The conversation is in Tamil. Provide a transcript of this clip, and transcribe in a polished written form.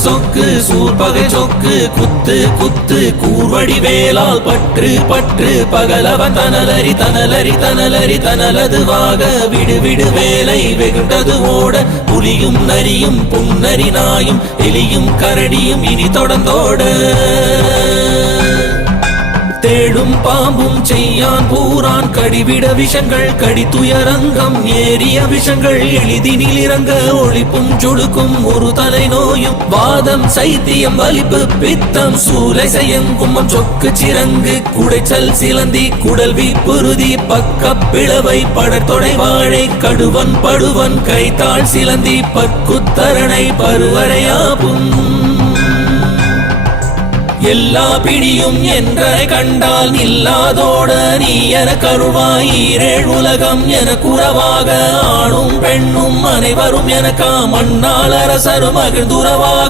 சொக்கு சூர்பகை சொக்கு குத்து குத்து கூர்வடி வேலால் பற்று பற்று பகலவன் தனலரி தனலரி தனலரி தனலதுவாக விடு விடு வேலை வெகுண்டது ஓட புலியும் நரியும் புன்னரி நாயும் எலியும் கரடியும் இனி தொடர்ந்தோட தேடும் பாம்பும் செய்யான் பூரான் கடிவிட விஷங்கள் கடித்துயரங்கம் ஏறிய விஷங்கள் எளிதினில் இறங்க ஒளிப்பும் சுடுக்கும் ஒரு தலை நோயும் வாதம் சைத்தியம் வலிப்பு பித்தம் சூலை செய்யும் கும்மம் சொக்கு சிறங்கு குடைச்சல் சிலந்தி குடல் வீப்புறுதி பக்க பிளவை படத்தொடை வாழை கடுவன் படுவன் கைத்தாள் சிலந்தி பற்குத்தரணை பருவரையாப்பும் எல்லா பிடியும் என்றரை கண்டால் நில்லாதோட நீ என கருவாய் ஈரேழ் உலகம் என குறவாக ஆணும் பெண்ணும் அனைவரும் எனக்கா மண்ணால் அரசரும் மகிழ்ந்துறவா